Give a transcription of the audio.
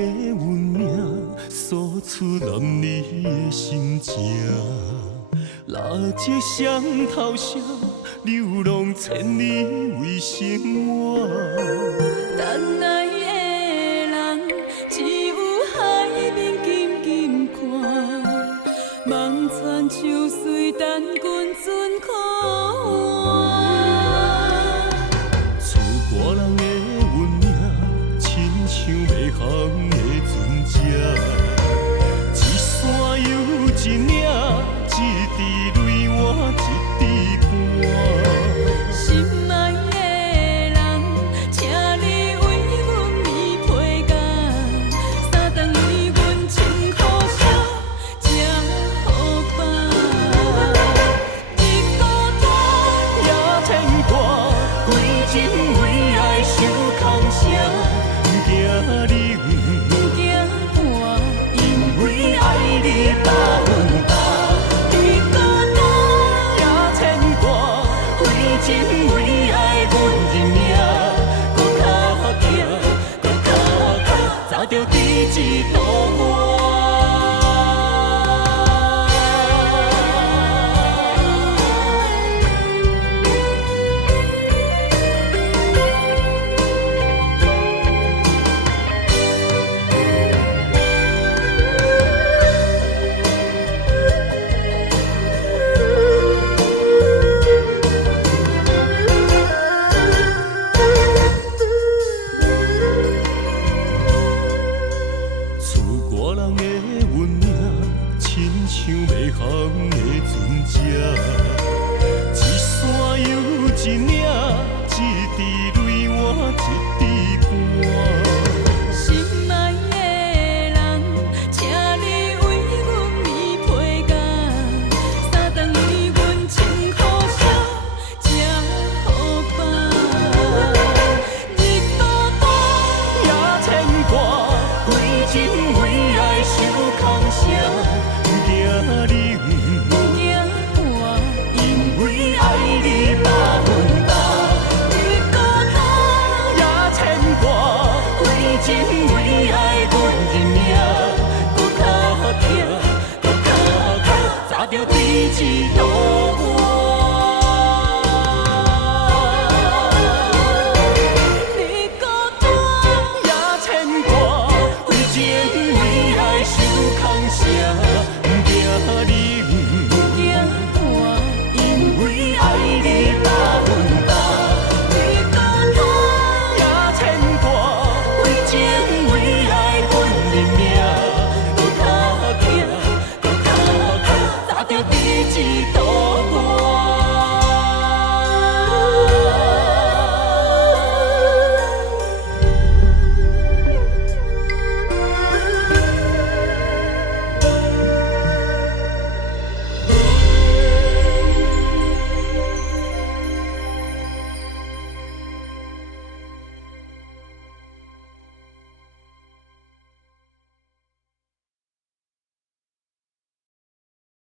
运命，诉出男女的心情。蜡烛双头烧，流浪千里为生活。等爱的人，只有海面静静看，望穿秋水等君准可换。厝外人的运命，亲像袂航的船只，一山又一岭，一滴泪换一滴汗。心爱的人，请你为阮披披甲，三顿为阮穿苦纱，才好办。你孤单也牵挂，为情为爱受空声。惊你不惊寒，因为爱你百分百。你孤单也牵挂，为情为爱阮认命，搁较行，搁较行，找着第一道我。厝外人的运命，亲像袂航的船只，一山又一岭。